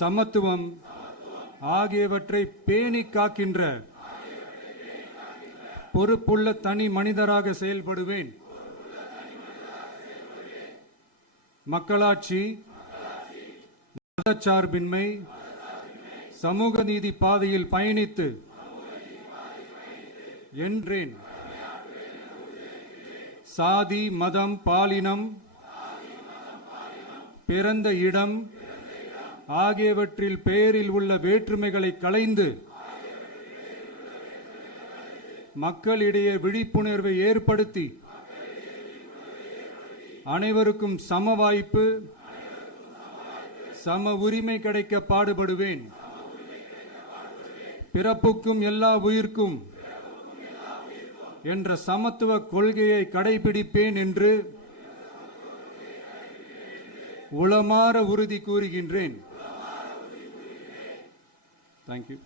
சமத்துவம் ஆகியவற்றை பேணி காக்கின்ற பொறுப்புள்ள தனி மனிதராக செயல்படுவேன். மக்களாட்சி மதச்சார்பின்மை சமூக நீதி பாதையில் பயணித்து என்றேன். சாதி மதம் பாலினம் பிறந்த இடம் ஆகியவற்றில் பெயரில் உள்ள வேற்றுமைகளை களைந்து மக்களிடையே விழிப்புணர்வை ஏற்படுத்தி அனைவருக்கும் சம வாய்ப்பு சம உரிமை கிடைக்க பாடுபடுவேன். பிறப்புக்கும் எல்லா உயிர்க்கும் என்ற சமத்துவ கொள்கையை கடைபிடிப்பேன் என்று உளமாற உறுதி கூறுகின்றேன். தேங்க்யூ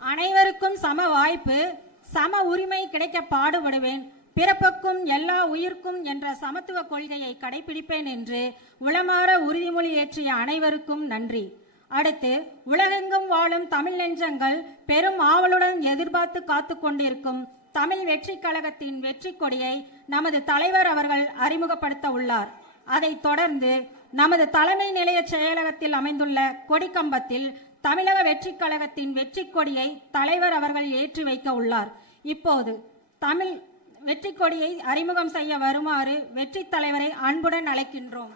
அனைவருக்கும் சம வாய்ப்பு சம உரிமை கிடைக்க பாடுபடுவேன். பிறப்புக்கும் எல்லா உயிர்க்கும் என்ற சமத்துவ கொள்கையை கடைபிடிப்பேன் என்று உளமாற உறுதிமொழி ஏற்றிய அனைவருக்கும் நன்றி. அடுத்து உலகெங்கும் வாழும் தமிழ் நெஞ்சங்கள் பெரும் ஆவலுடன் எதிர்பார்த்து காத்து கொண்டிருக்கும் தமிழ் வெற்றி கழகத்தின் வெற்றி கொடியை நமது தலைவர் அவர்கள் அறிமுகப்படுத்த உள்ளார். அதைத் தொடர்ந்து நமது தலைமை நிலைய செயலகத்தில் அமைந்துள்ள கொடிக்கம்பத்தில் தமிழக வெற்றி கழகத்தின் வெற்றி கொடியை தலைவர் அவர்கள் ஏற்றி வைக்க உள்ளார். இப்போது தமிழ் வெற்றி கொடியை அறிமுகம் செய்ய வருமாறு வெற்றி தலைவரை அன்புடன் அழைக்கின்றோம்.